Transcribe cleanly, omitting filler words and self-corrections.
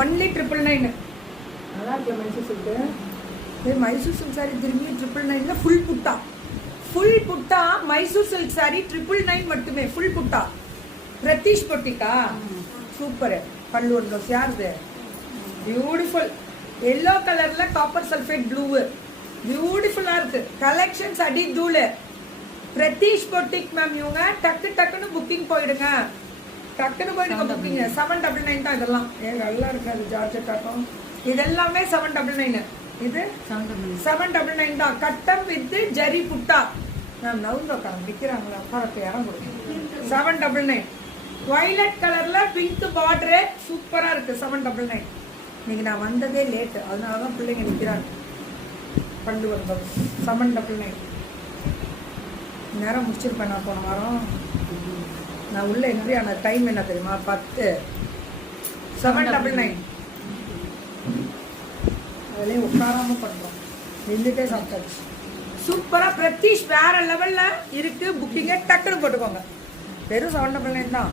Only 999. நல்லா இருக்கு Mysore silk. இது மைசூர் சில்க் சாரி திரும்பி 999 ஃபுல் புட்டா மைசூர் சில்க் சாரி 999 மட்டுமே. ஃபுல் புட்டா பிரதீஷ் பொட்டிக்கா. சூப்பர். பல்லு ஒன்று யாருது பியூட்டிஃபுல் எல்லோ கலர்ல காப்பர் சல்ஃபேட் ப்ளூ பியூட்டிஃபுல்லா இருக்கு. கலெக்ஷன்ஸ் அடி தூளு. Pratheesh boutique ma'am. இவங்க டக்குன்னு புக்கிங் போயிடுங்க. டக்குன்னு போயிடுங்க புக்கிங். 799 தான் இதெல்லாம். நல்லா இருக்காது ஜார்ஜெட் ஆட்டம். இதெல்லாமே 799. இது 799 தான். கட்டம் வித் ஜரி புட்டா. மேம் நவுந்து உட்காரம் விற்கிறாங்களா உட்காரத்து இடம் கொடுக்கும். 799. வயலட் கலர்ல பிங்க் பார்டரு சூப்பரா இருக்கு. 799. இன்னைக்கு நான் வந்ததே லேட்டு, அதனாலதான் பிள்ளைங்க நிற்கிறாங்க. பண்டு வந்தது 799. நேரம் முடிச்சிருப்பேன் நான் போன வாரம். நான் உள்ள என்ட்ரி ஆன டைம் என்ன தெரியுமா? 10. 799. அதுலேயும் உட்காராம பண்ணுறோம். நின்றுட்டே சாப்பிட்டாச்சு. சூப்பராக பிரதீஷ் வேற லெவலில் இருக்கு. புக்கிங்கை டக்குன்னு போட்டுக்கோங்க. வெறும் 799 தான்.